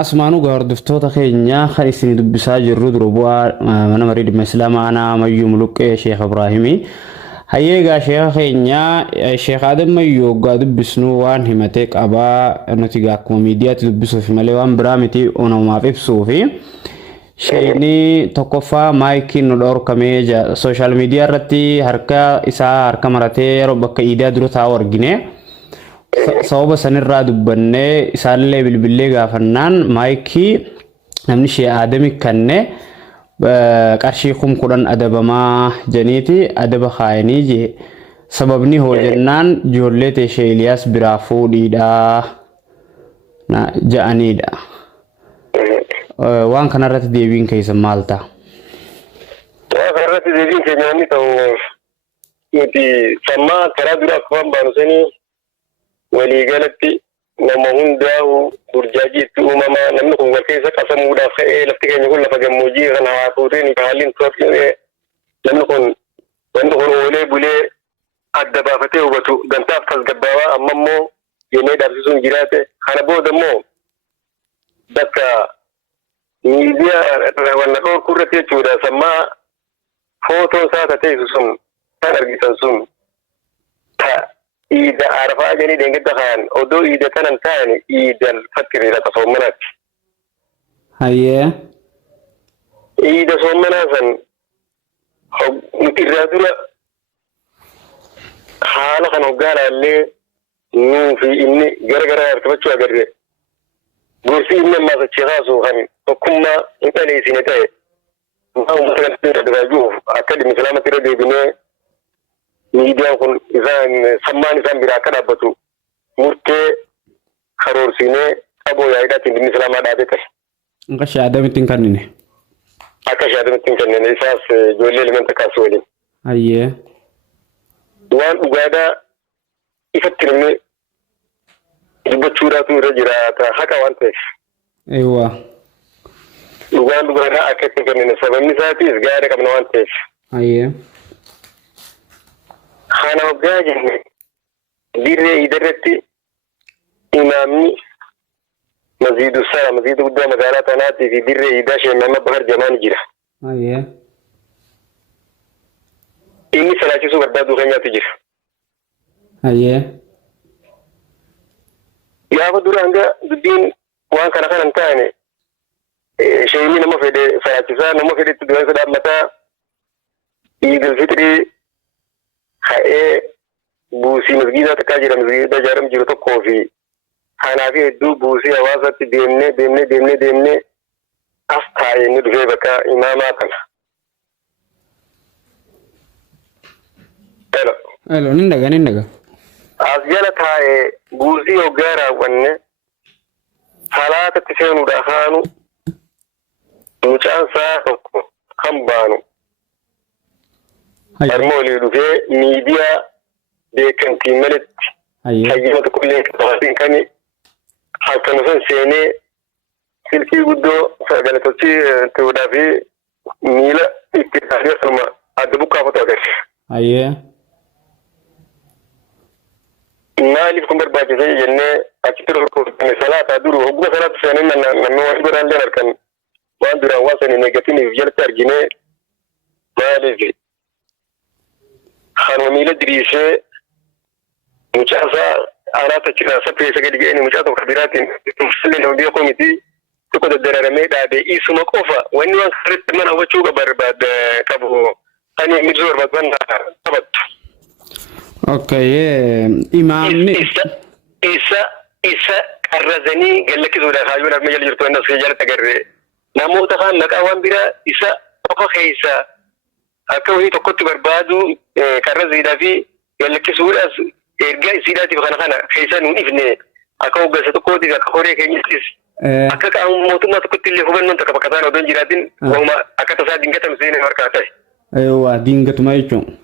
asmaanuu gahordoftoota keenya kan isin dubbisaa jirru durbu'aa mana marii dhimma islaamaa ana Mayyuu Muluqqee Sheekh Ibraahimii. Hayyeegaa Sheekha keenya Sheekh Adam Mayyuu waggaa dubbisnu waan himatee qabaa nuti akkuma miidiyaatti dubbisuuf malee waan biraa miti uumamumaaf ibsuufi. Sheekni tokkoffaa maayikiin nu dhorkamee sooshaal miidiyaa irratti harka isaa harka maratee yeroo bakka iidaa dura taa'u argine. Sababa sanirraa dubbannee isaallee bilbilee gaafannaan maayikii namni Sheekh Adami kanne qarshii 10,000 adabamaa janiiti adaba kaayanii je sababni hoo jennaan ijoollee Sheekh Eliyaas biraa fuudhiidha ja'aniidha. Waan kanarratti deebiin keessan maal ta'a? Waan kanarratti deebiin keenya inni ta'u nuti sammaa karaa dura akkuma baanu sanii waliigalatti nama hundaa'u burjaajiitti uumamaa namni kun wal keessa qasamuudhaaf ka'ee lafti keenya kun lafa gammoojjii kan haa fuuteen haalliin to'atee namni kun wanti kun oolee bulee adda baafatee hubatu gantaaf tasgabbaawaa amma immoo jennee dhaabsisuun jiraate kana booda immoo bakka miidiyaa wanna dhoorkuu irratti jechuudha sammaa footoo isaa tateessu sun kan argisan sun إذا عرفها جني دينك دخان أدو إذا كان ثاني إذا فكر إذا تصومنات هيا إذا صومنا سن نتيجة حالا كان وقال اللي نو في إني جرجرة ارتبطوا أجرّ قرصي إنما تشخاصه خن وكما إنت لي سنتين ما هو مثلاً تدرجوه أكاد مسلمة تردي بني miidiyaan kun isaan sammaan isaan biraa akka dhaabbatu murtee karoorsinee qaboo yaa'idhaatiin dhimmi islaamaa dhaabee ta'e. Akka Sheekh Adamittiin kannine. Akka Sheekh Adamittiin kannine isaas ijoollee limanta kaasuu waliin. Hayyee. Waan dhugaadhaa ifatti namni dubbachuudhaatu irra jiraata haqa waan ta'eef. Eewwaa. Dhugaan dhugaadhaa akka itti kannine sababni isaatiis gaara qabna waan ta'eef. Hayyee. Kana waggaa jenne dirree idarratti imaamni masjiidu sala masjiida guddaa magaalaa tanaatii fi dirree idaa Sheemama Bahar Jamaan jira. Hayyee. Inni salaachisuu barbaadu keenyaatti jira. Hayyee. Gaafa dura hanga dubbiin waan kana kan hin taane sheemni nama fedhe salaachisaa nama fedhetti du'ansa dhaabbataa Iidul Fitrii ha'ee buusii masgiidaa takkaa jira masgiida ijaaram jiru tokkoo fi kanaa fi hedduu buusii hawaasatti deemnee as taa'ee inni dhufee bakka imaamaa kana. Elo nindaga. As jala taa'ee buusii hoggaa raawwanne salaatatti seenuudhaaf haanu mucaan isaa tokko kan baanu. Harmoo olii dhufee miidiyaa beekamtiin malatti hayyama tokkollee qabaatiin kan halkan sun seenee silkii guddoo sagalatochi ta'uudhaa fi miila itti taasisa suma adda bukkaafatu agarsiisa. Hayyee. Maaliif kun barbaachise jennee achitti dhorkuu salaataa duru hogguma salaatu seenee namni waan biraallee harkan waan duraan waan sanii neegatiniif jalatti arginee maaliif Kan miila diriisee mucaa isaa alaata jira sapheessa gadi ga'een mucaa tokko biraatiin uffatanii nama beekuu miti tokko daddararamee dhaabee isuma qofa wanni waan sirriitti mana hubachuu qabu ani miidhuu barbaadan taphattu. Imaamni. Isa qarrazanii gallakkisuudhaaf hayyuudhaaf meeshaa jirtu waan asii jalatti agarree namoota kaan maqaa waan biraa isa qofa keessaa. Akka wayii tokkotti barbaadu qarraziidhaa fi gallakkisuudhaaf ergaa isiidhaatiif kana keessa nuun ifne akka hoggansa tokkootiif akka horee keenyattis akka qaama mootummaa tokkotti illee hubannoon takka bakka isaan odoo hin jiraatin akka tasaa dingatame seenee harkaa ta'e. Waa dingatuma jechuun.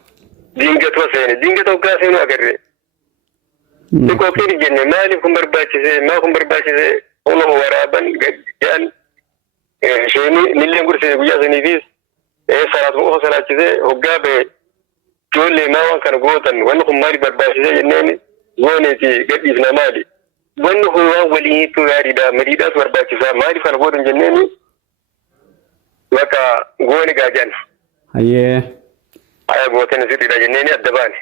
Dingatuma seene dingata hoggaa seenuu agarree. Tokko ofiin jenne maaliif kun barbaachise uumama waraaban ja'an sheenii milleen gursee guyyaa saniifis. Salaatu ofa salaachisee hoggaa ba'e ijoollee maa waan kana gootan wanni kun maaliif barbaachisee jenneen gooneeti gadhiifna maali wanni huwa walii tu gaariidha madiidhaas barbaachisaa maaliif kana godhu hin jenneeni bakka gooni gaajan hayyee aya gootan sirriidha jenneeni adda baane.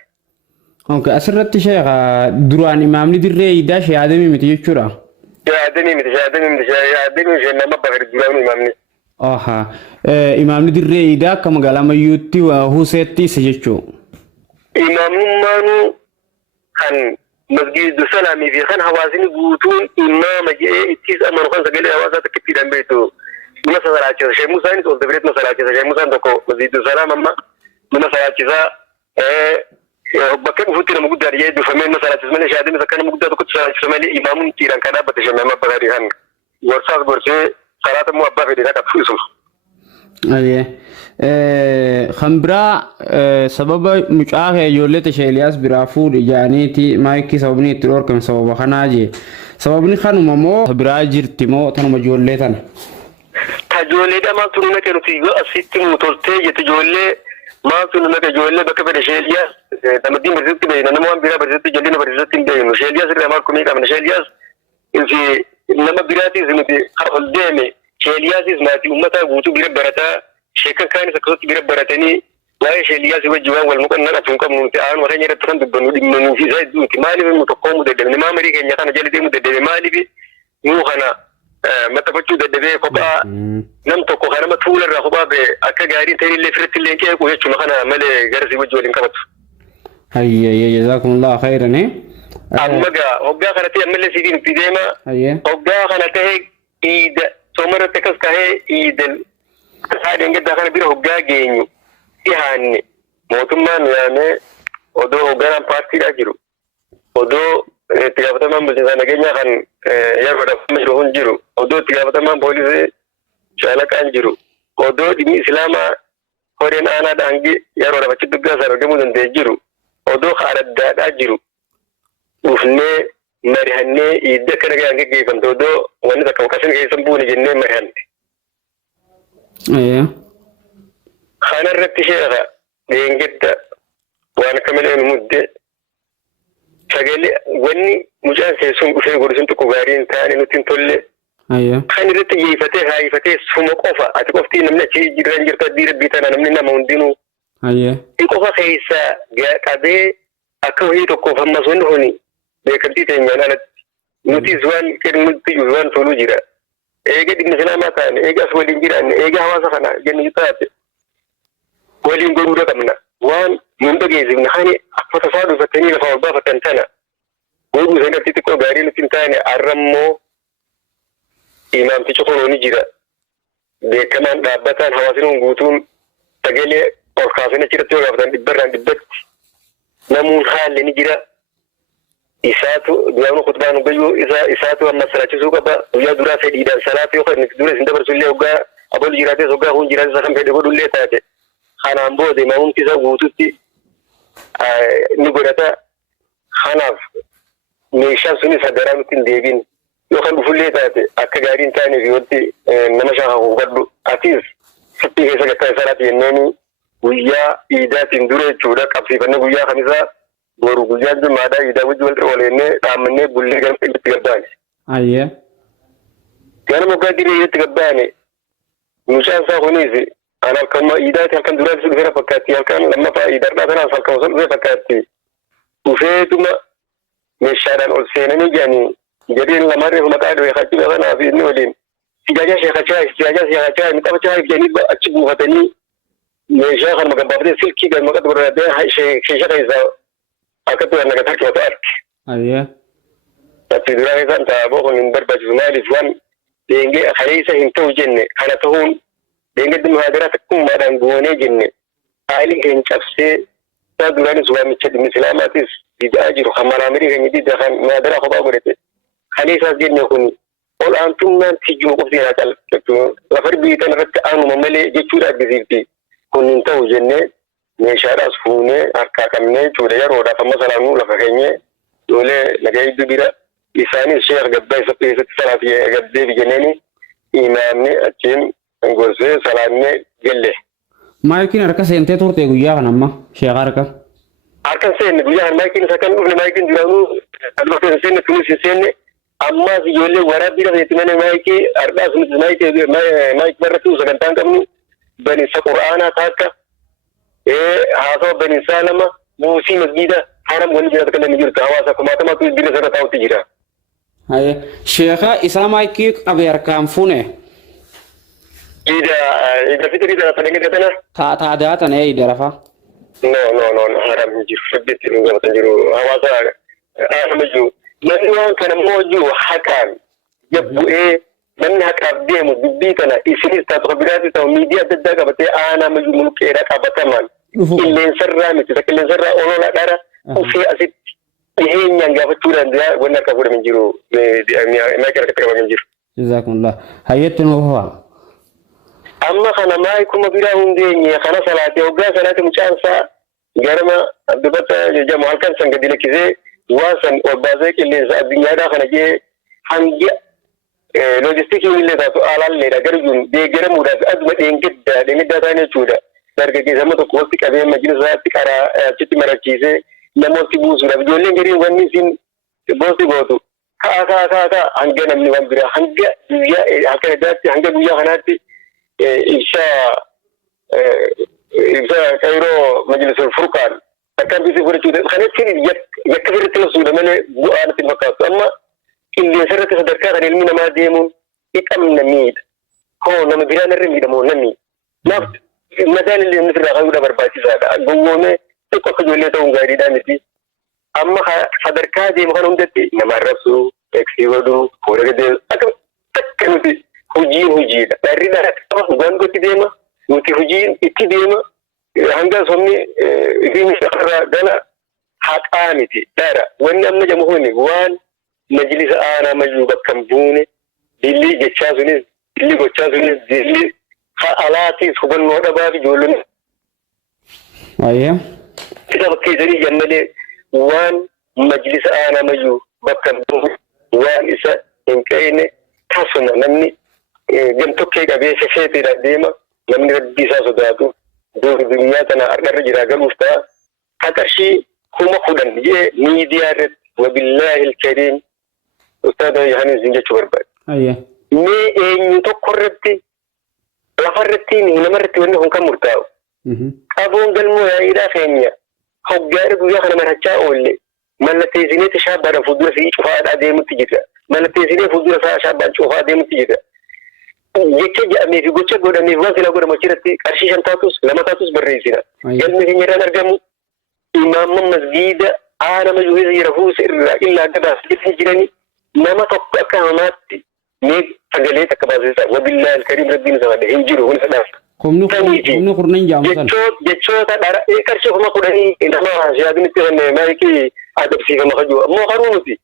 Okay, asirratti sheekha duraan imaamni dirree iidaa shahaadamii miti jechuudha. Shahaadamii miti nama bakari duraan imaamni. Aha, imaamni dirree iidaa akka magaalaa Mayyuutti Huseetti isa jechuu. Imaamummaanu kan masgiidu salaamii fi kan hawaasni guutuun imaama jedhee ittis amanu kan sagalee hawaasaa takka itti danbeetu nama salaachisa. Sheekh Musaanis ol dabareet nama salaachisa. Sheekh Musaan tokko masgiidu salaam amma nama salaachisaa bakka dhufuutti nama guddaa dhiyee dhufamee nama salaachisa malee shahaadamis akka nama guddaa tokkotti salaachisa malee imaamuun dhiiraan kan dhaabbate Sheekh Mahamad Bagarii kan gorsaas gorsee salaata immoo abbaa fedhe dhaqatu isuma. Kan biraa sababa mucaa ijoollee tashee Eliyaas biraa fuudhe jaaniiti maayikii sababni itti dhorkame sababa kanaa jee sababni kanuma moo biraa jirti moo tanuma ijoollee tana? Ijoollee dhamaa tunu naqe nuti asitti nu toltee jette ijoollee maa tunu naqe ijoollee bakka fedhe Sheekh Eliyaas namaddiin barsiisutti beeyna nama waan biraa barsiisutti jalli barsiisutti hin beeynu Sheekh Eliyaas irraa maal kumii qabna Sheekh Eliyaas infi nama biraatis nuti ol deeme Sheekh Eliyaasis maatii uummataa guutuu bira barataa sheekan kaanis akkasutti bira baratanii waa'ee Sheekh Eliyaas wajji waan wal muqannaa qabu hin qabnu nuti aan warra irratti kan dubbannu dhimmanuu fi isaa hedduuti maaliif nu tokkoo mu daddabe nama marii keenya kana jala deemu daddabe maaliif nuu kana maxxafachuu daddabee kophaa nam tokko kana nama tuula irraa kophaa ba'e akka gaariin ta'e illee firatti illee qeequ jechuudha kana malee gara si wajji waliin qabatu. Hayya jazakumullahu khairan. Amma gaa hoggaa kanatti ammallee siitiin itti deema hoggaa kana ta'e iida soomarratti akkas kahee iidal saadeen gaddaa kana bira hoggaa geenyu dhihaanne mootummaan yaamee odoo hogganaan paartiidhaa jiru odoo itti gaafatamaan bulchiinsa nageenyaa kan yeroo dhaafama jiru hun jiru odoo itti gaafatamaan poolisii shaalaqaan jiru odoo dhimmi islaamaa horeen aanaa dhaangi yeroo dhafachi duggaa isaan argamuu danda'e jiru odoo haadaddaadhaa jiru dhufnee marihannee iidda akka nagaan geggeeffamte odoo wanni takka maqasin keessan buune jennee marihante. Kana irratti sheekha deengedda waan akka malee nu mudde sagalee wanni mucaan seessuun dhufee godhusin tokko gaarii hin taane nutti hin tolle. Kan irratti haayifatee suma qofa ati qoftii namni achi jiran jirtu addii rabbii tana namni nama hundinuu. Inni qofa keessaa qabee akka wayii tokkoof ammas wanni huni beekamtii teenyaan alatti nutis waan kennutti waan toluu jira. Eega dhimmi islaamaa taane eega as waliin jiraanne eega hawaasa kana jennu taate waliin godhuudha qabna waan nun dhageessifne hani akka tasaa dhufatanii lafa ol baafatan tana godhuu sanatti xiqqoo gaarii nutti hin taane arrammoo imaamticha kunuuni jira beekamaan dhaabbataan hawaasni guutuun sagalee ol kaasanii achirratti yoo gaafatan dhibbarraan dhibbatti namuun haalli ni jira. Isaatu du'aanu khutbaan gayyuu isaatu amma salaachisuu qaba guyyaa duraa fedhiidhaan salaata yoo kan dura isin dabarsu illee hoggaa abol jiraates hoggaa kun jiraates kan fedhe godhu illee taate kanaan booda imaamumti isaa guututti ni godhata kanaaf meeshaan sunis hadaraa nutti hin deebiin yoo kan dhufullee taate akka gaarii hin taaneef wanti nama shaakaa hubadhu atis sitti keessa gattaa salaati jenneeni guyyaa iidaatiin dura jechuudha qabsiifannee guyyaa kamisaa boru guyyaan jummaadhaa iidaa wajji wal waleennee dhaammannee bullee gara itti gabbaane. Gara moggaa diree itti gabbaane mucaan isaa kunis an halkanuma iidaati halkan duraatti dhufeera fakkaatti halkan lammaffaa iidaadhaa kanaas halkan osoo dhufee fakkaatti dhufeetuma meeshaadhaan ol seenanii jedhanii jedheen lamarreef maqaa dhawee hachuu kanaaf inni waliin sijaajaa sheekachaa inni qabachaa jedhanii achi buufatanii meeshaa kan magabaafatee silkii gan maqaa dubarraa sheesha keessaa akka turan naga tarki wata arki. Tapi duraa isaan taaboo kun hin barbaachisu maaliif waan deengee haleessa hin ta'u jenne kana ta'uun deengeddi muhaadaraa takkummaadhaan goonee jenne haaliin keenya cabsee isaa duraanis waamicha dhimmi islaamaatis didaa jiru kan maraamirii keenya didda kan muhaadaraa kophaa godhate haleessaas jenne kun ol aantummaan tijjuma qofti haa calqabtu lafar biitan irratti aanuma malee jechuudha addisiifti kun hin ta'u jennee meeshaadhaas fuunee harkaa qabnee cuudha yeroodhaaf amma salaamuu lafa keenyee doolee nagayiddu bira isaanis sheekh gabbaa isa keessatti salaati gabbee jenneeni imaamni achiin gorsee salaannee gelle. Maayikiin harka seentee turte guyyaa kan amma sheekh harka. Harka seenne guyyaa kan maayikiin isa kan dhufne maayikiin jiraanuu albaata seenne tunis seenne أما في جولة ورا بيرا في تمنى مايكي أربعة سنة مايك مرة تو سكنتان كمني بني سقرانا تاكا هذا بني سالمة موسي مسجدة حرم وني جرا تكلم نجير كهوا سكما تما تو بيرا سكتا تاو تجرا هاي شيخا إسامايكي أبير كام فونه إذا في تريد أنا تنقل كتنا تعدات أنا إيه درفا no حرم نجير فبيت نجير تنجرو هوا سا أنا مجو من كان موجو حكام يبقى إيه من حكام ديمو ببيتنا إسرائيل تخبرات تو ميديا تدقى بتي أنا مجو ملكيرا كابتمان اللي نسرع متى اللي نسرع أولا دارا وفي أسيد إيه نيانجا فتوران ده وانا كفور من جرو ما كان كتير من جرو جزاكم الله هيتن وهو أما خنا ما يكون مبيرا هندي خنا صلاة وقا صلاة مشانسا جرما دبته جماعة كان سنجدي لكذا واسن وبازك اللي الدنيا ده خنا جي هنجي لوجستيك اللي ده على اللي ده جرجون دي جرم وده أزمة إنجد ده ده ثاني شودا درجة كذا ما تقول في كذا مجلس تكرا تشتي مرة كذا لما تبوس وده بيقولين جري واني سين بوسي بوتو كا هنجي نمني وانبرا هنجي يا هكذا هنجي يا هناتي إنشاء كايرو مجلس الفرقان فكان بيسي فرشودة خليت كريم يكفر التلسودة من بؤانة المكات أما اللي سرت صدركا غير المينا ما ديمون إكام نميد هو نما بيران الرميد مو نمي نفس المثال اللي نفر غيونا برباتي سادا قوومي تقوى خجولي تون غيري دانتي أما صدركا ديم خانون دتي نما رفسو اكسي ودو فورغدل أكام تكنتي hujii da dari da ta gango ti dema muti hujii itti dema hanga somni dini shakara dana haqaniti dara wannan na jamhuri wan majlis ana majuba kambune dilli jechazuni dilli gochazuni dilli alati subanno da ba jolun aye ita bakke dari jannade wan majlis ana majuba kambune wan isa in kaine tasuna namni جمتوكي كبير شيء ديما لمن ردي ساسوداتو دور الدنيا تنا أرجع جراجل وستا هكذا هم خدن جه ميديا وبالله الكريم أستاذ يهاني زنجة شوربات أيه مي إن تقربتي لفرتي من مرتي وإنهم كم مرتاو أبون دلمو يا إلى خينيا هو جارب ويا خنا مرهجا أولي من التيزيني تشابه رفضنا في شفاء أديم تجدا من التيزيني فضنا في شابه شفاء أديم تجدا يكجا مي في غوتشا غودا مي واسلا غودا ماتيرتي ارشيشان تاتوس لما تاتوس بريسينا يلمي هنيران ارغمو امام مسجد انا مجوز يرفوس الا قد سجدني نما تقامات مي تغلي تكبازيتا وبالله الكريم ربنا زاد هنجرو ونسدا كومنو قرنين جامسان جچو تا دار اي كرشو ما قدني انما زيادني تن مايكي ادب سيغا مخجو مو خرونتي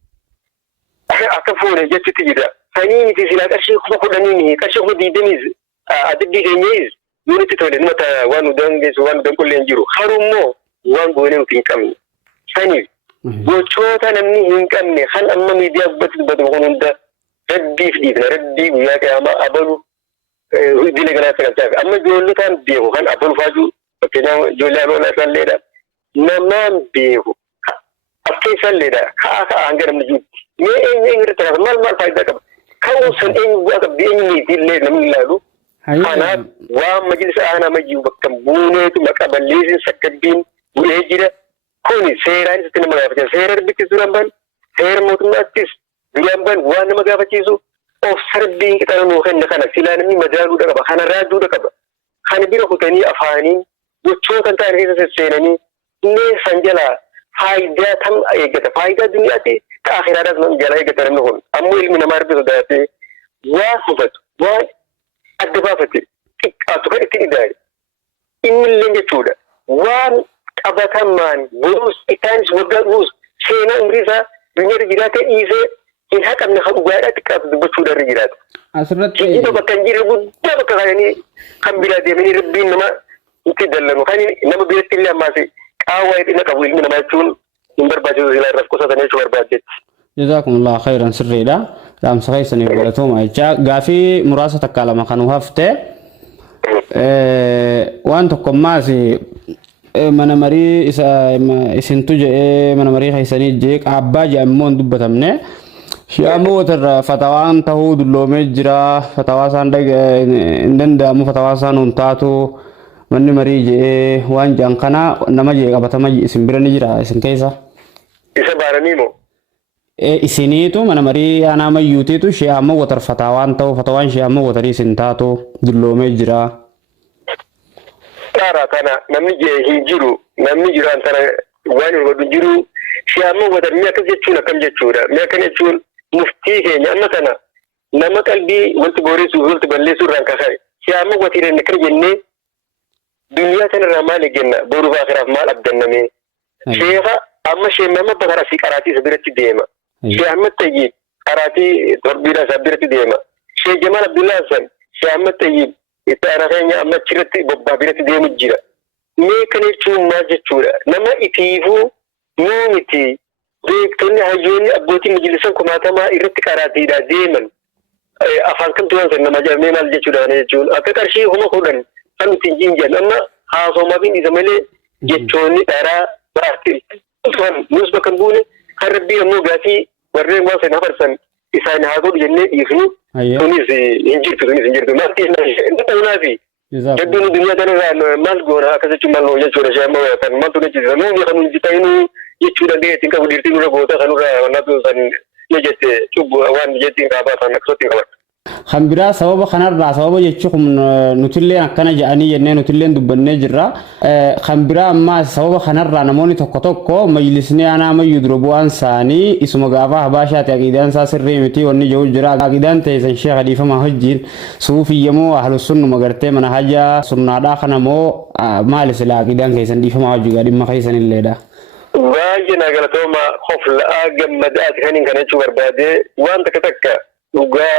اكفوني جتي تجدا هني في سلاك أشياء خدني كأشياء خدي دنيز أدبي كنيز يوني تقول متى وانو دنجز وانو دنقل لنجرو خرومو وان بوني تنكمي هني بوشوتا نمني هنكمي خل أما ميديا بدبغون ده ردي في دينا ردي وياك أما أبلو دي لغنا تنتاك أما جولو كان بيهو خل أبلو فاجو فكنا جولا لولا كان ليدا نمان بيهو أكيسان ليدا خاصة أنجر مجود مي رتنا مال فايدة كم كاو سن وقت بيني دي اللي نملالو أنا ومجلس أنا مجيب كم بونة مكابليزين سكبين ويجرا كوني سيران ستنا مغافة سيران بكسرامبان سير موتناتيس درامبان وانا مغافة جيزو أو سربين كتانا نوخن نخانا سيلانمي مجالو دكبا خانا رادو دكبا خانا بيرو خطاني أفانين وچو كنتان هيسا سيراني ني سنجلا فايدة تم أيجتا فايدة دنياتي كآخرات من جلا أيجتا رمهون أمو علمي نمار بسوداتي وصفت وأدبافتي أتوقع إتنادي إن اللي جتودا وان أبدا مان بروس إتانس وغروس سينا أمريكا دنيا رجالات إيزة إن هكذا من خبوات كاب بتودا رجالات أسرت إذا بكن جربوا ده بكراني كم بلادي من ربين نما يتدللوا خاني نما بيت الله ما سي أوائل إنك أقول من ما يكون نمبر باجو زي الرفقة ساتني شو بربادت جزاكم الله خيرا سري لا رام سخي سني بلاتهم أيجا غافي مراسة تكلم خانو هفته وانتكم ماسي mana mari isintu je mana mari haisani jek abba jamon dubbatamne Shi'aammoo wata fatawaan ta'uu dulloomee jira fatawaa isaan hin danda'amu fatawaa isaan hin taatu manni marii jedhee waan jedhan kana nama jedhe qabatama isin bira ni jira isin keessa. Isa baaranii moo? Isiniitu mana marii aanaa mayyuutiitu shi'aammoo wata fatawaan ta'uu fatawaan shi'aammoo watarii isin taatu dulloomee jira. Tara kana namni je hin jiru namni jiru an tana waan hin godhu jiru shi'aammoo wata mi'a akkas jechuun akkam jechuudha mi'a akkana jechuun muftii keenya amma tana nama qalbii wanti boorisuuf wanti balleessuu irraan kaka'e shi'aammoo watiireen akkana jennee duniyaa kanarraa maal eegganna boruuf akiraaf maal abdanname sheeka amma sheemama bakara fi qaraatii isa biratti deema shee Ahmad Tayyib qaraatii torbiidhaa isa biratti deema shee Jamaal Abdullaa Hassan shee Ahmad Tayyib itti aanaa keenya amma achirratti bobbaa biratti deemu jira mee kana jechuun maal jechuudha nama itiifuu nuu miti beektonni hayyoonni abbootiin majlisan kumaatamaa irratti qaraatiidhaa deeman afaan kamtu waan san nama jedhamee maal jechuudha kana jechuun akka qarshii kuma kudhan kan ittiin jinjan amma haasoomaafin isa malee jechoonni dharaa baastii nus bakka buune kan rabbii ammoo gaafii warreen waan san hafarsan isaan haa godhu jennee dhiifnu sunis hin jirtu maalti naafi hedduun duniyaa kanarraa maal goona akkas jechuun maal jechuudha shaamma kan maaltu jechisa nuuni kan hundi ta'inu jechuudha deetiin qabu dirtii nurra goota kanurraa wannaatu san ni jette cubbu waan jettiin qaabaa san akkasatti qaban. Hambiraa sababa kanarraa sababa jechuun nutilleen akkana jedhanii jennee nutilleen dubbannee jirra. Hambiraa ammaa sababa kanarraa namoonni tokko majlisni aanaa mayyuu dura bu'aan isaanii isuma gaafa habaashaati aqidaan isaa sirrii miti wanni jiru jira. Aqidaan ta'e Sheekh Hadiifamaa hojiin suufiyyamoo ahlusunnuma gartee mana hajaa sunnaadhaa kanamoo maali sila aqidaan keessan dhiifamaa hojii dhimma keessan illeedha. Baay'ee nagalatooma hofla'aa gammadaati kan hin kana jechuu barbaade waan takka dhugaa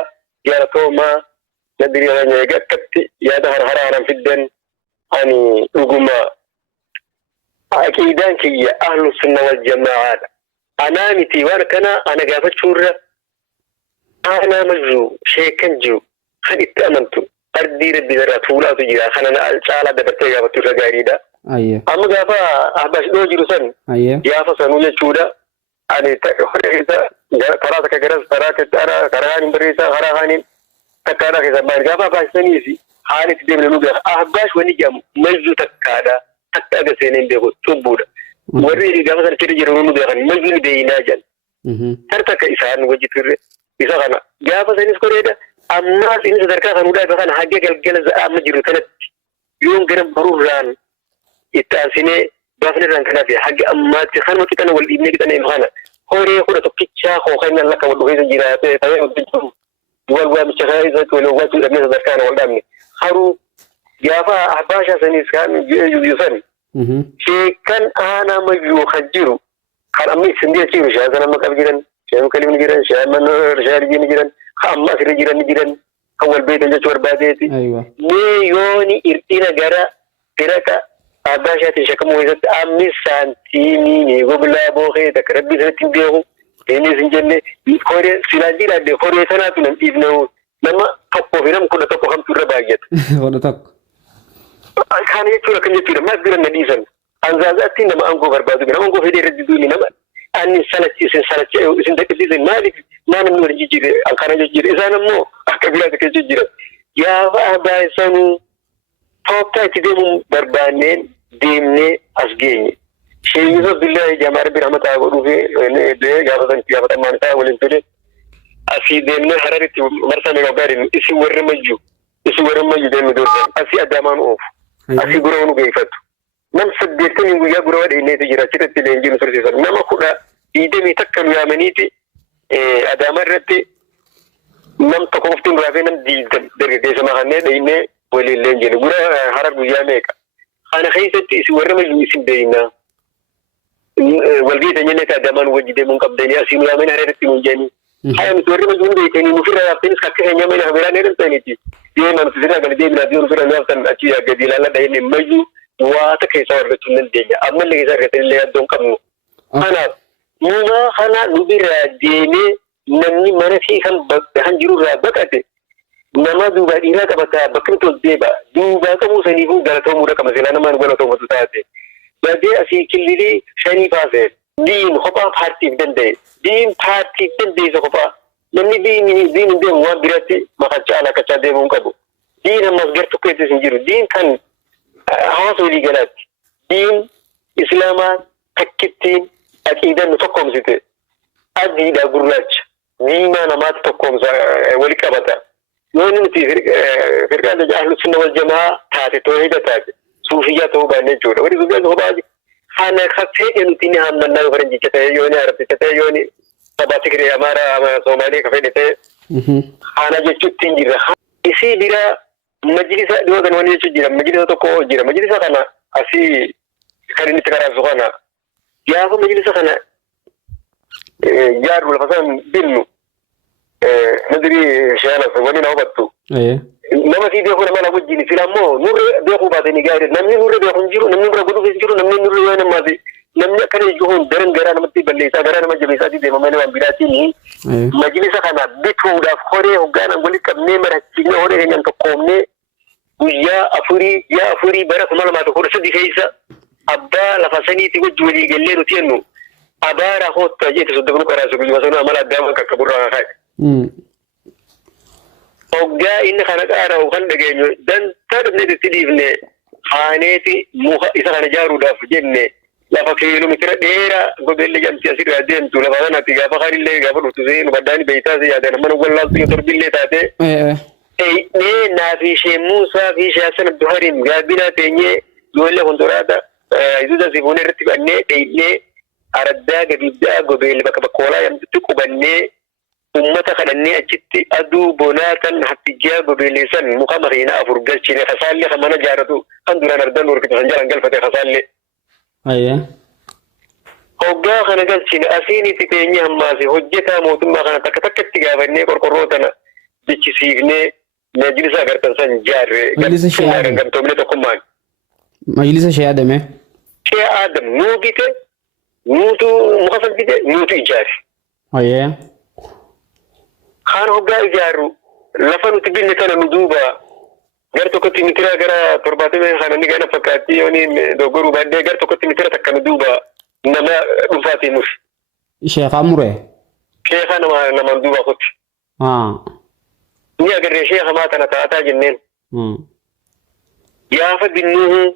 galatooma nadiriyaanya eegakkatti yaada harharaaran fiddan ani dhuguma aqiidaan kiyya ahlu sunna wal jamaa'aadha anaa miti waan kana ana gaafachuurra aanaa mayyuu sheekan jiru kan itti amantu ardii rabbii irraa tuulaatu jira kana caalaa dabartee gaafattu irra gaariidha amma gaafa ahbashidhoo jiru san gaafa sanuu jechuudha ani karaa takka garas karaa hin barreessaa karaa haaniin takkaadhaa keessa ba'an gaafa abaasisanii fi haala itti deemne nu gaafa abbaash wani jedhamu mayyuu takkaadha takka agaseeneen beeku cubbuudha warri gaafa sana cirri jiru nu beekan mayyuu ni beeyinaa jedhan tar takka isaan wajji turre isa kana gaafa sanis koreedha ammaas inni sadarkaa kanuudhaa ifa kana hagee galgala amma jiru kanatti yoon gara baruurraan itti aansinee gaafni irraan kanaaf hagee ammaatti kanuma qixana wal dhiibnee qixana ifa kana horee kudha tokkichaa hookannan lakka wal dhufeessa jiraatee ta'ee hojjechuun walwaa micha isa wal wajjuu dhabnee sadarkaan wal dhabne haruu gaafa abbaashaa sanis kan yuusan sheekan aanaa mayyuu kan jiru kan amma isin deechiiru shaasan amma qab jiran sheem kalim ni jiran sheeman shaariji ni jiran kan amma asirra jiran ni jiran kan wal beekan jechuu barbaadeeti mee yooni irdina gara firaqa abbaashaatiin shakamu keessatti ammis saantiimii goglaa boohee takka rabbii sanatti hin beeku eenyus hin jenne koree silaajii dhaabdee koree sanaatu nan dhiifnehu nama tokkoo fi nama kudha tokko kamtu irra baay'ata. Kudha tokko. Kana jechuudha kan jechuudha maas biran na dhiisan anzaazaatti nama aangoo barbaadu nama aangoo fedhee irratti duuni nama ani salachi isin taqqisiisan maaliif maa namni wal jijjiire kana jijjiire isaan ammoo akka biraatti keessa jira gaafa abbaasanuu tooftaa itti deemuun barbaanneen deemnee as geenye. Sheeyyiso billahi jamaa rabbi rahmataa godhuufi gaafatamaan isaa waliin ture asii deemnee hararitti marsamee gaggaadhin isi warri mayyuu deemnu doorsan asii addaamaan oofu asii gura nu geeffatu nam 8 guyyaa gura wadheenneetu jira achirratti leenjii nu tursiisan nama 20 takka nu yaamaniiti addaamaa irratti nam tokko qoftiin raafee nam 20 dargaggeessa mahannee dhaynee waliin leenjiin gura harar guyyaa meeqa kana keessatti isi warri mayyuu isin beeynaa walgii tanyene ka daman wajji deemuun qabdanii asiin yaamanii hararitti nuun jenni haa nuti warri mayyuu beekanii nufirra yaaftanis akka keenya mana habiraan heeran ta'aniiti deemaa nuti sirraa gala deebinaa fi nufirra nu yaaftan achi gadi ilaalla dhahenne mayyuu waata keessaa argachuu nan deenya ammallee keessaa argatanillee yaaddoon qabnu kanaaf numaa kana nu biraa deemee namni mana fi kan jirurraa baqate nama duubaa dhiiraa qabataa bakka nuti ol deeba duubaa qabuu saniifuu galatoomuu qaba silaa namaan galatoomatu taate badee asii killilii shanii baasee diin kophaa paartiif danda'e diin paartiif dandeessa kophaa namni diin deemu waan biratti makachaa alaakachaa deemuu hin qabu. Diin ammas gar tokko itti hin jiru. Diin kan hawaasa walii galaatti. Diin islaamaa takkittiin aqiidan nu tokkoomsite. Adiidha gurraacha. Diimaa namaatti tokkoomsa wali qabata. Yoo nuti firqaan ahlu sunna wal jamaa taate toohida taate suufiyyaa ta'uu baannee jechuudha. Warri suufiyyaa ta'uu baate kana fedhe nuti ni hammannaa yoo faranjicha ta'e yoo ni arabticha ta'e yoo ni sabaa Tigree Amaaraa Soomaalee ka fedhe ta'e kana jechuutti hin jirra. Isii bira majlisa dhiyoo kan wani jechuun jira. Majlisa tokko jira. Majlisa kana asii kan inni itti karaasu kana gaafa majlisa kana jaarru lafa san binnu nadiri shaalas wani na hubattu. Nama sii beekuu nama na wajjin sila ammoo nurre beekuu baatanii gaari namni nurre beekuu hin jiru namni nurre godhuuf hin jiru namni nurre yoo namaati namni akkana jechuun daran garaa namatti balleessaa garaa nama jabeessaatii deema malee waan biraatiin majlisa kana bituudhaaf horee hoggaanaan walitti qabnee marachiifnee horee keenyaan tokkoomnee guyyaa afurii bara 2013 keessa abbaa lafa saniitti wajji walii gallee nuti jennu abaara hoottaa jeetti soddofnu qaraasu guyyuma sanuu amala addaa waan kakka burraa kaa'e. Hoggaa inni kana qaara'u kan dhageenyu dantaa dhufnee itti dhiifne haaneeti muka isa kana ijaaruudhaaf jenne lafa kiiloomeetira dheeraa gobeellee jamsi asirraa deemtu lafa kanatti gaafa kaanillee gaafa dhuftu nu baddaani beeytaas yaadan mana wallaaltu yoo torbillee taate nee naafi ishee Muusaa fi ishee Hasan Abduharim gaabinaa teenyee ijoollee kontoraata isuusa sifuunee irratti fannee dheeyinee araddaa gabiddaa gobeellee bakka bakkoolaa yamtutti qubannee ummata kadhannee achitti aduu bonaatan hattijaa gobeelleessan muka makiinaa 4 galchine kasaallee kan mana jaaratu kan duraan argan warqita san jalan galfate kasaallee. Hoggaa kana galchine asiinitti teenye hammaase hojjetaa mootummaa kana takka takkatti gaafannee qorqorroo tana jechisiifnee majlisa agartan san jaarre gamtoomne tokkummaan. Majlisa Shee Adame. Shee Adam nuu bite nuutu muka san bite nuutu ijaare. Kan hoggaa ijaaru lafa nuti binne kana nu duuba gar tokkotti mitira gara 70 kana ni gana fakkaatti yooniin dogoru baadhee gar tokkotti mitira takka nu duuba nama dhuunfaatiin nuuf. Sheekhaa muree? Sheekhaa nama duuba kotti. Ni agarree sheekha maa tana taataa jenneen. Gaafa binnuuhu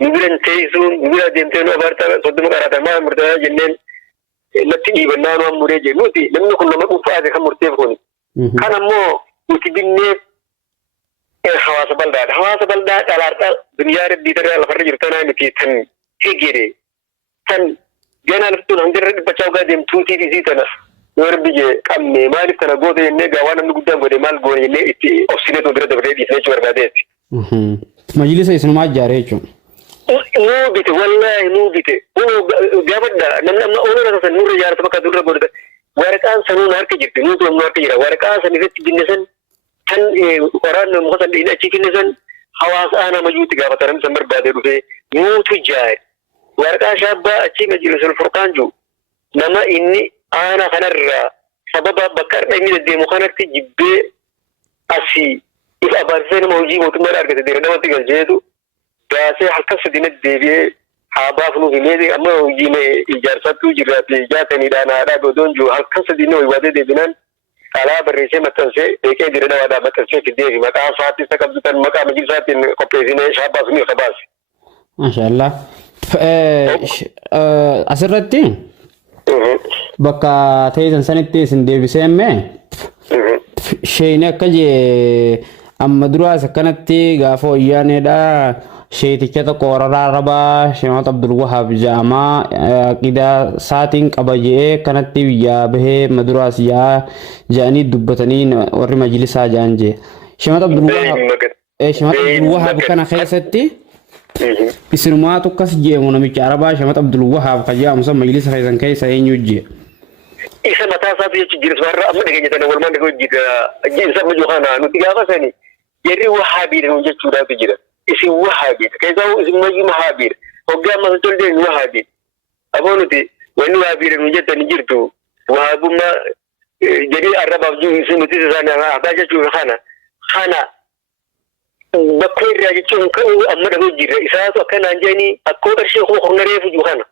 nu biran teessuun nu bira deemtee nu abaartaa 30 qaraatan maa murtaa'aa jenneen. Latti dhiibannaa waan muree jennuuti namni kun nama dhuunfaate kan murteef kun. Kan ammoo nuti binnee hawaasa bal'aadha. Hawaasa bal'aa dhalaadhaa duniyaa rabbii tarraa lafarra jirtu tanaa miti tan hegere tan ganaa laftuun hangarra dhibbachaa ogaa deemtuutii isii tana yoo rabbi jee qabne maaliif tana goote jennee gaawaa namni guddaan godhe maal goone jennee itti obsineetu bira dabalee dhiisnee jechuu barbaadeetti. Majlisa isinumaa ijaaree jechuudha. Nuubite wallahi nuubite gaafadha namni amma ooluu taasisan nurra ijaarsa bakka durra godhata waraqaan sanuun harka jirti nuutu ammoo harka jira waraqaa san irratti binnesan kan qoraan muka san dhiin achi binnesan hawaasa aanaa majuutti gaafata namni san barbaadee dhufee nuutu ijaare waraqaa shaabbaa achi majlisul furqaan jiru nama inni aanaa kanarraa sababa bakka har'a inni deddeemu kanatti jibbee asii if abaarsee nama hojii mootummaa argate deera namatti galcheetu gaasee halkan sadinatti deebi'ee haa baafnuuf hin amma hojii ijaarsattuu jirraati jaataniidhaan haadhaa godoon jiru halkan sadinni waywaatee deebinaan alaa barreessee maxxansee beekee dira nawaadhaa maxxansee fiddee fi maqaa isaatti isa qabdutan maqaa majlisaatiin qopheessinee shaabbaa sunii isa baase. Maashaallah. Asirratti bakka teessan sanitti isin deebisee ammee sheeyni akka jee amma duraas akkanatti gaafa wayyaaneedhaa sheeticha tokko wararaa rabaa Sheemat Abdul Wahab ja'amaa aqidaa saatiin qaba je'ee kanatti biyyaa bahee maduraas yaa ja'anii dubbatanii warri majlisaa ja'an jee Sheemat Abdul Wahab kana keessatti isinumaatu akkas je'amu namicha arabaa Sheemat Abdul Wahab ka ja'amu san majlisa keessan keessa eenyu jee isa mataa isaatu jechuun jirtu warra amma dhageenyatan walumaan dhagoo isa majuukaana nuti gaafa sani yerri wahaabiidha nuun jechuudhaatu jira. Isin wahaabid keessaa isin majii wahaabid hoggaa amma tolleen wahaabid aboonuti wanni wahaabid nu jettani jirtu wahabummaa jedhee arrabaaf jiru isin nuti isaan hafaa jechuun kana bakka irraa jechuun ka'uu amma dhagoo jirra isaatu akkanaan jedhanii akkoo qarshee kuma kurna reefu jiru kana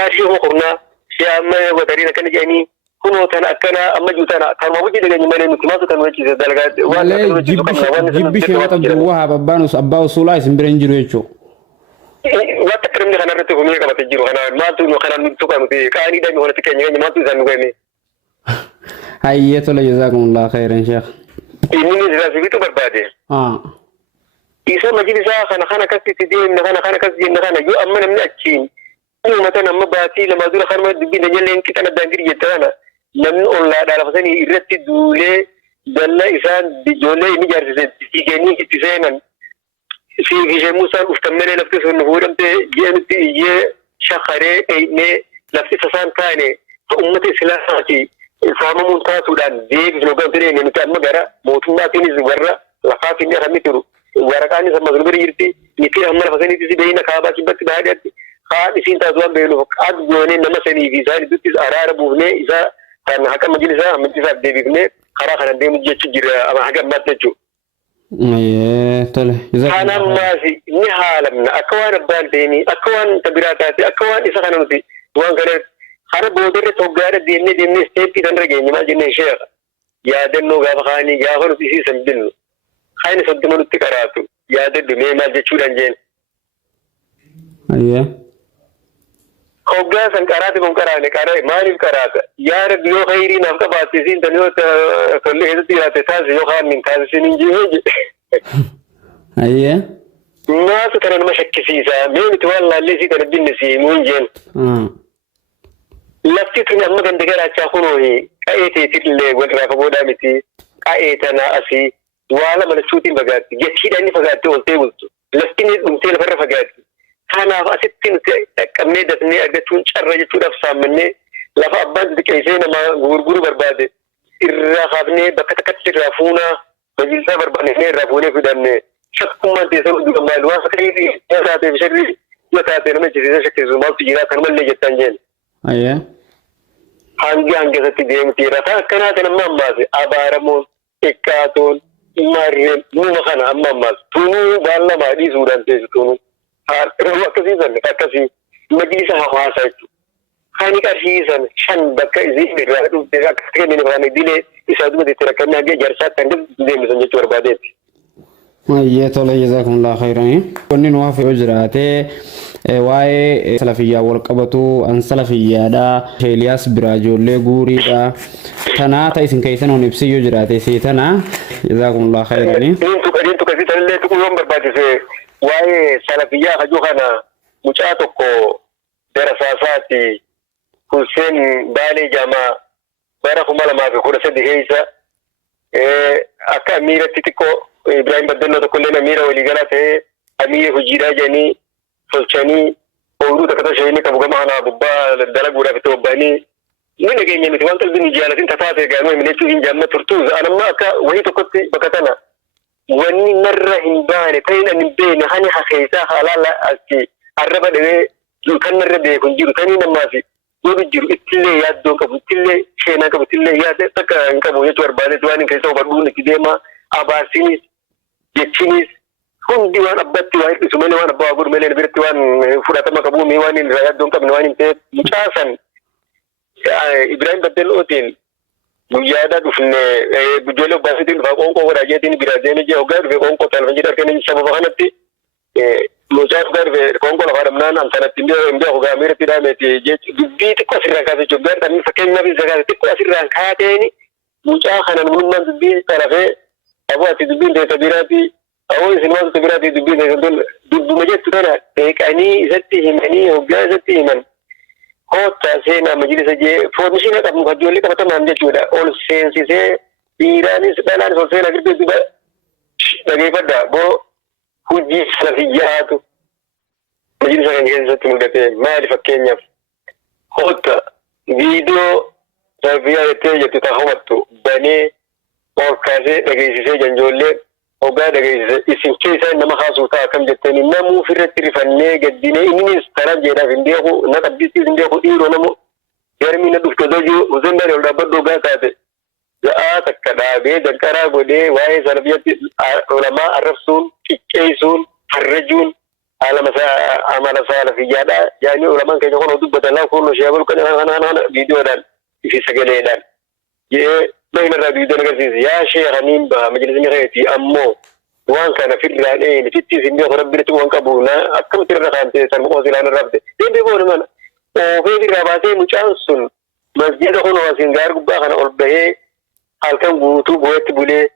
qarshee kuma kurnaa shee amma watariin akkana jedhanii كنوا تنا أكنا أما جوتنا كان ما بيجي دقني مالي نتماسك كانوا يجي دلقات ولا جيب شيء عبد الوهاب أبانوس أباو سولا اسم برنجرو يجو وقت كرمني خنا رتبوا مية كم تجيرو خنا ما تقولوا خنا نتوكا متي كأني دايما ولا تكني ما تقولوا زانوكني هاي يتولى جزاكم الله خيرا شيخ إني جالس بيتو بربادي إذا ما جيت ساعة خنا كسي تدين خنا كسي خنا جو أما من أكين أنا مثلا أما باتي لما دور خنا ما دبي نجلين كتنا دانجري جتنا لمن الله دار فسني إرتي دولة دلنا إنسان دجولة إني جالس تيجي كتيسنا في شيء موسى أفتمر لفتي سنورم تي يه شخره إني لفتي سان كاني أمتي سلاساتي إسلام منتهى سودان ديك جنوبان تري نمتى مجرى موتنا تيني زبرة لقافيني خمي ترو ورقاني سما زبر يرتي نتي أمر فسني تيجي بينا كابا كبت بعدت خا نسين تازوان بيلو أد جوني نمسني في زان بتيز أرار بوفني إذا كان حكم مجلسا من تيز أبدي بيفني خرا ديم جت جرا أما حكم ما تجو أيه طلع أنا ماشي نهالمنا أكوان بانتيني أكوان تبراتاتي أكوان إذا كانوا نسي وان كانت خرا بودر توجار ديني ستيب كده نرجعني ما جنيه شيء يا دنو غافخاني يا هو نسي سمدنو خاين سدمو نتكراتو يا دنو ميما جتشوران جين أيه خوجا سنكرات كم كراني كاره ماري كرات يا رب يو خيري نفك باتيسين تنيو كل هذا تيرا تاس يو خان من تاس سنينجي أيه ما سكرنا مشكل فيسا مين تولى اللي سكر الدين سي مونجين لفتي تني أما كان دكرة تأخذه هي كأيتي تطلع وترى فبودا متي كأيتنا أسي ولا من الشوتين بقات جت هيدا فقات تقول لفتي نمتين برا فقات أنا أستين كمية دتني أقدر شرّي تود أفسام مني لفا أبان دكيسين ما غورغور بربادة الرخابني بكتكت الرافونا بجلسة برباني الرافوني في دمني شكما تيسون دوما لوا سكري يساتي بشري يساتي نمي جزيزة شكل زمان تجيرا كنمل اللي جتانجين أيه هانجي ستي ديم تيرا كنا تنمى مازي أبارمون إكاتون مريم مو مخانا أمام ماز تونو بالا ما دي سودان تيسو تونو روا كسيزن كسي مجلس حواسات خاني كسيزن شن بك زين رادو تيرا كتير من بغاني ديله يسادو تيرا كنا جي جرسات تندم ديم سنجي تور بادت أيه طلع جزاكم الله خيرا كوني نوافي أجراته واي سلفية والقبطو أن سلفية دا إلياس براجو لغوري دا تنا تايسن كيسن ونبسي يجراته سيتنا جزاكم الله خيرا انتو كسيتن اللي تقول يوم بربادي سي واي سلفية خجوخنا مچاتوكو درساساتي حسين بالي جامع بارخو مالا ما في خورسة دي هيسا أكا أميرة تتكو إبراهيم بدلو تقولنا أميرة وليغالات أميرة حجيرا جاني فلچاني أورو تكتا شهيني كبغا معنا ببا دلق ورا فتوباني من أجيني متوان تلبني جالسين تفاتي كانوا من يتوين جامع ترتوز أنا ما أكا وهي تكتي بكتنا واني مرة هنداني تين نبين هاني حخيسا حلالا أكي عربا دوي جو كان مرة بيكون جيرو تاني نماسي جو جيرو اتلي يادو كبو اتلي شينا كبو اتلي ياد تكا انكبو يتوار بالي تواني كيسا وبربون كديما أباسينيس يتشينيس هم ديوان أبدت وان اسماني وان أبا أقول ملين برت وان فراتما كبو ميواني رياض دون كبو نواني متت مشاسن إبراهيم بدل أوتين مجاهدة دفن بجولة باسدين فاقون كو راجعين برادين جه وقار في قون كو تلفنجي تركني سبب خانتي مجاهد قار في قون كو لفارمنان أم سنة تنبيه وقار مير تدامتي جه بيت كو سرّان كاسي جبار تامي فكين نبي زكاة تكو سرّان كاتيني مجاهد خانا نمون دبي طرفه أبو أتي دبي ده تبيراتي أول سنوات تبيراتي دبي ده دب مجاهد تنا تيكاني زتي همني وقار زتي همن होता से ना मजलिस जे फॉर्मेशन का मुखजोली का पता मान जे चुरा और सेंस से ईरानी से पहला सोचे लगे तो दुबई लगे पड़ा वो हुजी सलफियात मजलिस का इंग्लिश से मुझे ते मारिफ केन्या होता वीडियो सलफिया ते ये तो होता बने और कैसे लगे से जंजोले होगा लगे इसी चीज़ से नमक खासूता कम जत्ते नहीं नमू फिर त्रिफन्ने गद्दीने इन्हीं तरह जेरा विंडिया को न तब्दील विंडिया को इरो नमू यार मीना दुष्ट दो जो उसे मेरे उल्टा बड़ दोगा कहते या तक कदा बे जंकारा बोले वाई सरबियत उलमा अरफसून किकेसून हर्रजून आला मसा फियादा यानी उलमा के जो होने तो बदला को लो शेबल करने वाला ना वीडियो डाल في سجلينا بين الرابي دون قرسيس يا شيخ أمين بمجلس مغيتي أمو وان كان في الرانين تتي سنبي ربنا وان كبونا أكم ترى خانتي سنبقوا سلان الرابط دين بيقول من وفي الرابطة مجانسون مسجد هون واسنجار قبا خنا أربعة هالكم بوتو بوت بولي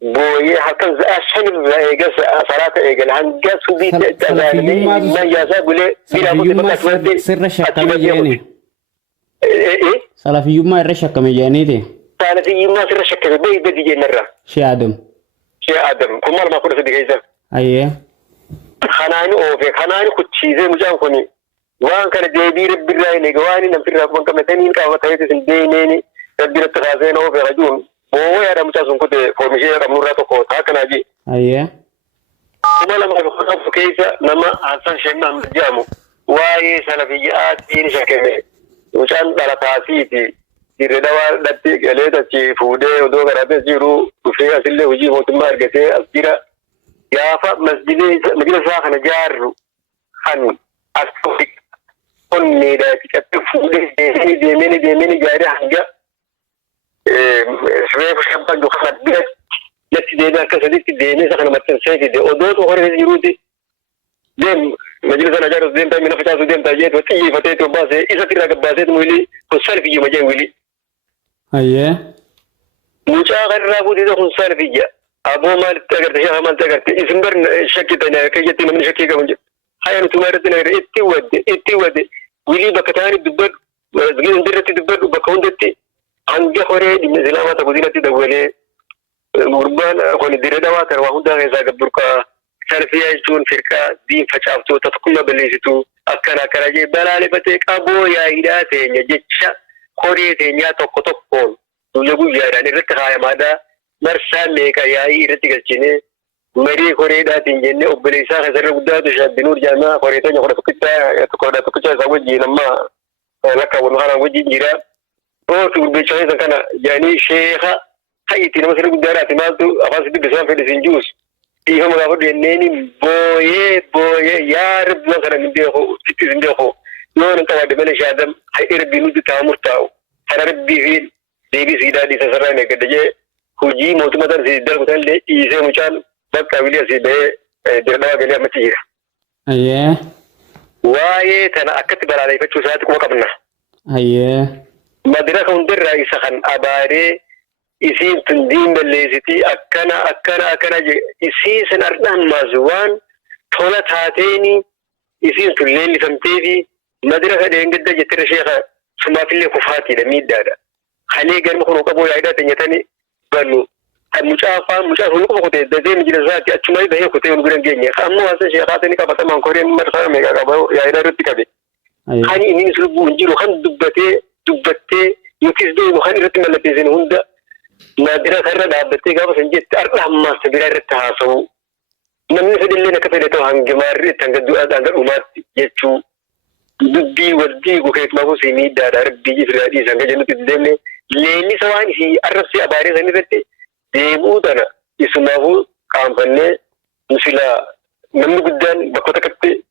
بوي هالكم أشهر إيجاس صلاة إيجال هنجاس وبيت تزالني ما يجازا بولي بلا بد ما سر شك مجاني سلفي يوم ما رشك مجاني دي سلفي يوم ما سر شك بي بدي جنرة شي آدم كمال ما كنا في جيزة أيه خناني أوفي خناني كنت شيء مجان كوني وان كان جيبي رب الله نجواني نمسك ربنا كم تاني كأو تهيت سنديني ربنا تغازين أوفي رجون هو يا رب مجازون كده فمشي رب نورا تقول هكذا جي أيه كمال ما بخنا في جيزة نما حسن شيء ما مجامو واي سلفيات دين شكله وشان على تاسيتي يردوا دتي قليت شيء فوده ودو كرادة جيرو وفي أصله وجي موتمار كده أصدقا يا فا مجلس ساخن جارو خن أسكوك كوني ده كتير فوده ديميني جاري حاجة شوية كشبه دخلت بيت لتي ده كسديت ديمي ساخن متنسي ده ودو تقول جيرو دي دم مجلس أنا جارو دم تامي نفتح دم تاجيت وتيجي فتيت وباسه إذا ترى كباسه مولي خسر فيه مجال مولي أيه مجاهر رابو دي ده خسر فيه أبو مال تقدر تشاه مال تقدر إسمبر شكي تاني كي جت من شكي كمان هاي نتمارس تناير إتي ود ولي بكتاني دبر زين درتي دبر وبكون دتي عنجا خوري دي مزلامة تقولين تدولي مربان أكون دردا واتر وهودا إذا قبرك سالفيا يجون فرقة دين فشافتو تتكلم بالليستو أكنا كراجي بلالي بتك أبو يا إيدا تيني جتشا خوري تيني توكون تقول يا راني رتها يا ماذا مرسال لك يا إيرتي كذي مري خوريدا تنجني أبليسا خسر بودا تشاد بنور جامع خوريدا نخرج تكتا تكتا سوى جينا ما لك ونهار وجي جيرا أو تقول بيشاني سكنا يعني شيخا هاي تينا مسير بودا راتي ما تو أفاس دي بسام في السنجوس فيهم غابو دينيني بويه يا رب نصر نديه تيجي نديه نو نتا ودي من شادم هاي ربي نود تامر تاو هذا ربي في ديبي سيدا دي سسرانه كدجه Hujii mootummaa tan si dalgu tan le isee mucaan bakka wili asii bahee dirdawa galee ammatti jira. Ayyee. Waa'ee tana akkatti balaaleffachuu isaatti quba qabna. Ayyee. Madiraka hundarraa isa kan abaaree isiin tun diin balleessitii akkana je isii san ardhaan maasu waan tola taateeni isiin tun leellifamtee fi madiraka deengadda jettirra sheeka sumaafillee kufaatiidha miidhaadha. Halee galma kun qaboo yaadaa tanyatanii بنو المشافة مشافة نقطة كتير ده من جلسات أتشمل ده هي كتير نقولن جيني خامو هذا شيء خاطني كبتا من كوريا مرسا ميجا كباو يا إيرا رتي كبي هني إني نسلبو نجيرو خان دبتة يكيس دو مخان رتي من لبيزين هندا نادرا خير دابتة كابا سنجت أرقى ما سبيرا رتها سو نمني فدل لنا كفيلة تو هنجمار تنقدو أدان أمات يتشو دبي ودي وكيت ما هو سيني دار ربي جفرادي سانجا جنو تدمني ليني سواء هي أرسي أباري سني رتي ديبو تنا اسمه كامبني مسلا نمو قدان بكوتا كتي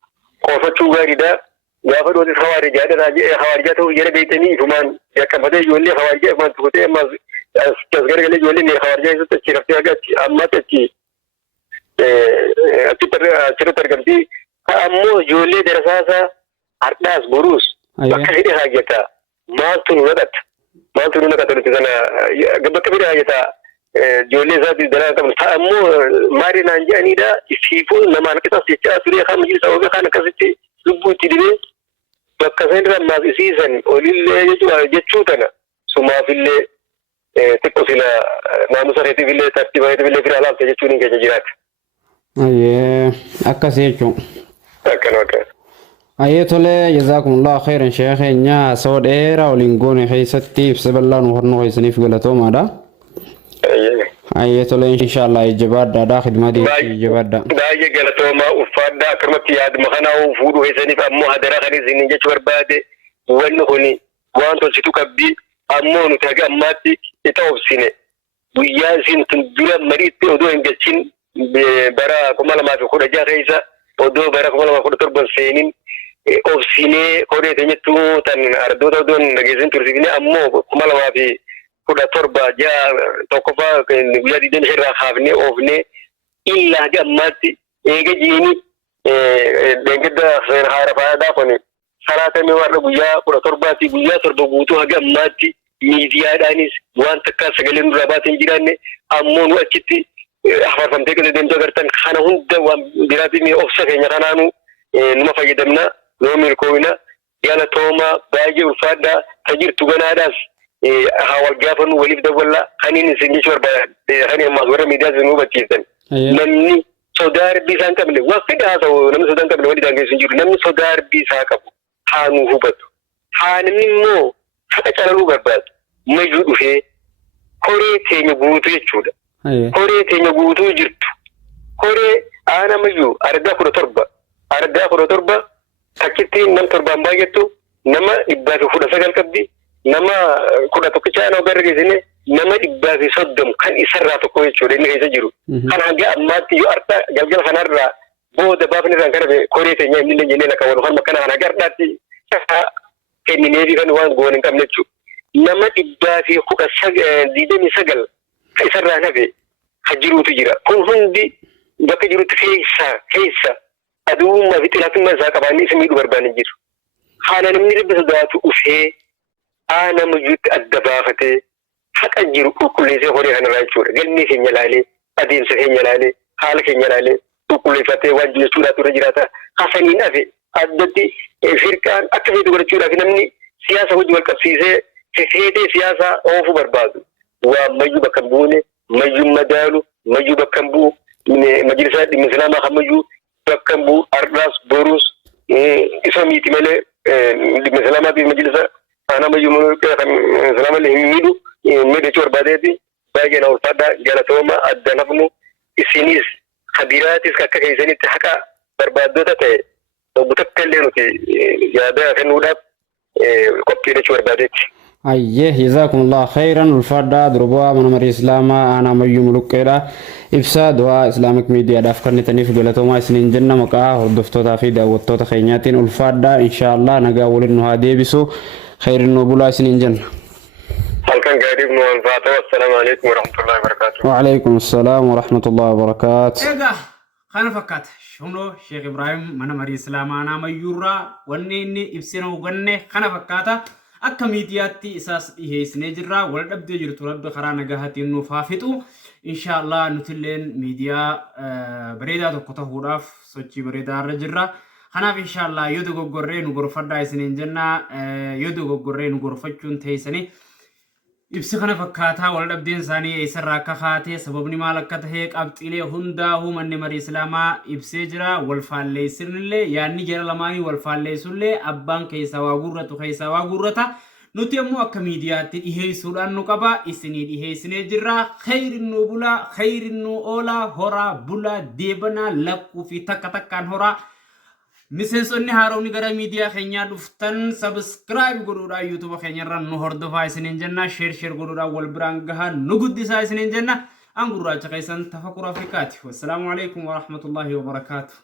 خوفة شوغاريدا يافد ودي خواري جادا راجي خواري جاتو يلا بيتني فمان يا كمبدا يولي خواري جادا ما تكوتي ما تذكر قلي يولي ني خواري جادا تشيرفتي أجا أما تشي أتي ترغمتي أمو يولي درساسا أرداس بروس بكهيدي حاجتا ما تنودت ما تقولون كذا تزنا قبل كبيرة هيتا جولي زادي دنا كم أمو ماري نانجاني دا يسيفون لما نكتا سيجا سوريا خان مجلس أوجا خان كذي لبوا تدري بكذا نرى ما في سيزن وليل يجوا تنا سما في اللي تكوسيلا ناموساريتي في اللي ترتيبه في اللي في العالم تجتوني كجيرات. أيه أكاسيجو. أكنوكا. أيتولي جزاكم الله خيرا شيخنا سود إيرا ولينغوني حيثتي بسبلان وهرنو حيثني في قلتهم هذا أيتولي إن شاء الله يجبار دا خدمة دي يجبار دا باي قلتهم وفاد دا كرمت ياد مخنا وفودو حيثني فأمو هدرا خني زيني جشور بادي ونخوني وانتو ستو كبي أمو نتاقى أماتي يتوب سيني وياسين تنبيلا مريد ودو انجلسين برا كمالا ما في خورجا خيسا ودو برا كمالا ما خورج تربان سينين obsine kore tenyetu tan ardota don nagezin tursifine ammo kuma lawa fi kuda torba ja tokofa guyya diden hirra khafne ofne illa gammati ege jini dengeda khair harafa da fone sarata me warra guyya kuda torba ti guyya torba gutu gammati media danis wan takka sagalin rabatin jiranne ammo nu akiti hafarfamte ke den dogartan khana hunda wan birati mi ofsa kenya kananu numa fayyadamna نومي الكوينة يالا توما باجي وفادا تجير تغناداس هاول جافن وليف دولا خانين سنجيشور خانين مغورة ميداز نوبة جيزن نمني صدار بيسان كمني وقت هذا نمني صدار كمني ولي دانجي سنجير نمني صدار بيسان كمني حانو هبتو حانمي مو حتى كالو برباد مجود فيه كوري تيني بوتو يجودا كوري تيني بوتو جرتو كوري أنا مجو أردا كورو تربا Sakiti nam torban baay'attu nama dhibbaa fi 19 qabdi nama 11 caana gargaarine nama dhibbaa fi 30 kan isarraa tokko jechuudha inni keessa jiru kan hanga ammaatti yoo arta galgal kanarraa booda baafni irraan kana koree teenya inni illee jennee akka wal kana kana gardaatti kenninee fi kan waan goon hin qabne jechuudha nama dhibbaa fi 29 kan isarraa nafe hajiruutu jira kun hundi bakka jirutti keessa aduuma fitilatumma isaa qabaanii ismii barbaanii jiru. Haala namni dhibba sodaatu ufee aana mujuutti adda baafatee haqa jiru qulqulleessee horii kanarraa jechuudha. Galmee keenya ilaalee adeemsa keenya ilaalee haala keenya ilaalee qulqulleeffatee waan jechuudhaatu irra jiraata. Hasaniin hafe addatti firqaan akka feetu godhachuudhaaf namni siyaasa hojii wal qabsiisee feetee siyaasa oofuu barbaadu. Waan mayyuu bakka hin buune mayyuu madaalu mayyuu bakka hin bu'u majlisaa dhimma islaamaa kan mayyuu bakkambu ardas borus isomiti mele misalama bi majlisa ana majumu kan salama le himidu mede chor badeti baage na usada galatoma addanabnu isinis khabiratis kakka kaysani haqa barbadota te butakkalenu ti yaada kanuda kopti chor badeti أيه جزاكم الله خيرا الفردا دربوا من مري إسلاما أنا ميوم لقيرا إفساد وإسلامك ميديا دافكرني تنيف قلتهما سنين جنة مقاه ودفتو تافيدا وطوط خينياتين الفردا إن شاء الله نقاول إنه هادي بسو خير النوبلا سنين جنة فالكان قريب نوان فاتح والسلام عليكم ورحمة الله وبركاته وعليكم السلام ورحمة الله وبركاته إيجا خانا فكات شونو شيخ إبراهيم من مري إسلاما أنا ميورا ونيني إبسينو غني خانا فكاتا akka miidiyaatti isaas dhiheessinee jirra wal dhabdee jirtu rabbi karaa nagaatiin nuuf haa fixu inshallah nutilleen miidiyaa bareedaa tokko ta'uudhaaf sochii bareedaa irra jirra kanaaf inshallah yoo dogoggorree nu gorfadhaa isiniin jenna yoo dogoggorree nu gorfachuun teessanii ibsi kana fakkaataa wal dhabdeen isaanii eessarraa akka kaatee sababni maal akka tahee qabxiilee hundaa'uu manni marii islaamaa ibsee jira wal faalleessinillee yaanni jara lamaanii wal faalleessullee abbaan keessaa waa gurratu keessaa waa gurrata nuti ammoo akka miidiyaatti dhiheessuudhaan nu qaba isinii dhiheessinee jirra khayrin nu bula khayrin nu oola horaa bula deebanaa lakkuu fi takka takkaan horaa miseensonni haaromni gara miidiyaa keenyaa dhuftan subscribe godhuudhaan YouTube keenyarra nu hordofaa isiniin jenna share godhuudhaan wal biraan gahaa nu guddisaa isiniin jenna an gurraacha keessan tafakkura Afrikaati. Wassalaamu alaikum wa rahmatullahi wa barakatuh.